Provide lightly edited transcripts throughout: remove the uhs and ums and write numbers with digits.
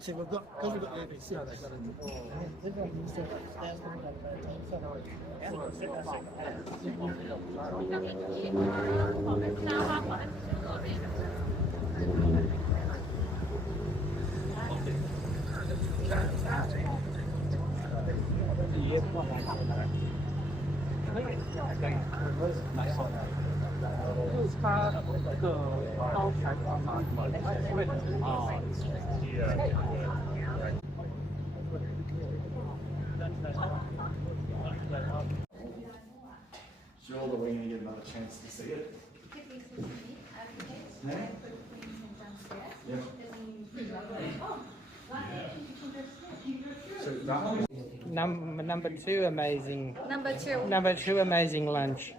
See, because we've got the ABC on that, Surely we're going to get another chance to see it. Number two amazing. Number 2 amazing lunch.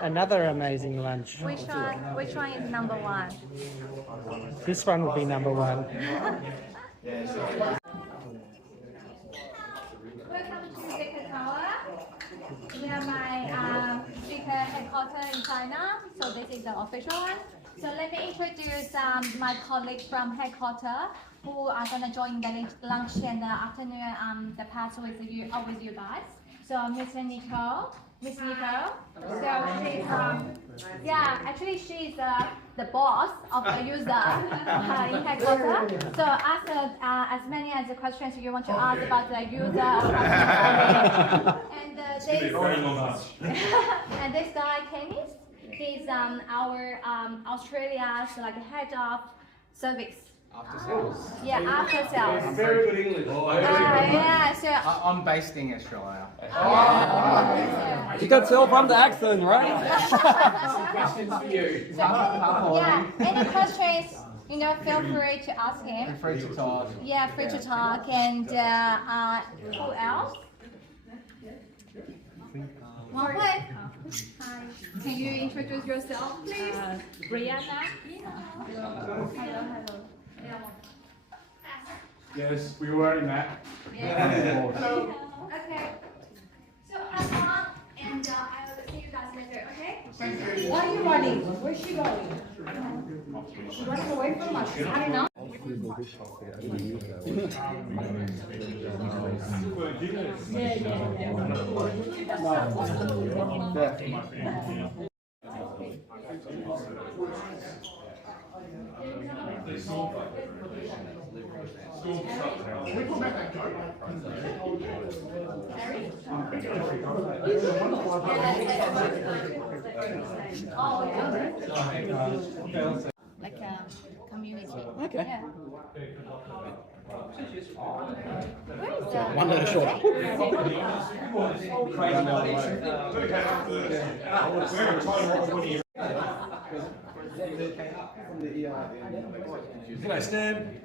Another amazing lunch. Which one is number 1? This one will be number 1. Welcome to Zeekr Tower. We have my Zeekr headquarters in China. So this is the official one. So let me introduce my colleagues from headquarters who are gonna join the lunch and the afternoon the pass with you guys. So Mr. Nico. Miss Nico. So she's actually she's the boss of the user in headquarters. So ask as many as the questions you want to ask about the user. And this guy Kenny, he's our Australia's head of service. After sales? Yeah, after sales. Very good English. So I'm based in Australia. You can tell from the accent, right? Questions for you. Any questions, feel free to ask him. Feel free to talk. Yeah, free to talk. And who else? Banquet. Hi. Can you introduce yourself, please? Brianna. Hello. Yes, we already met. Yeah. Okay. So have fun, and I will see you guys later. Okay? Why are you running? Where's she going? She's running away from us. I don't know. Like a community. Okay. Yeah. Where is the One little short. Can I stand?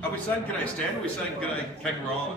Are we saying can I stand or are we saying can I take a roll?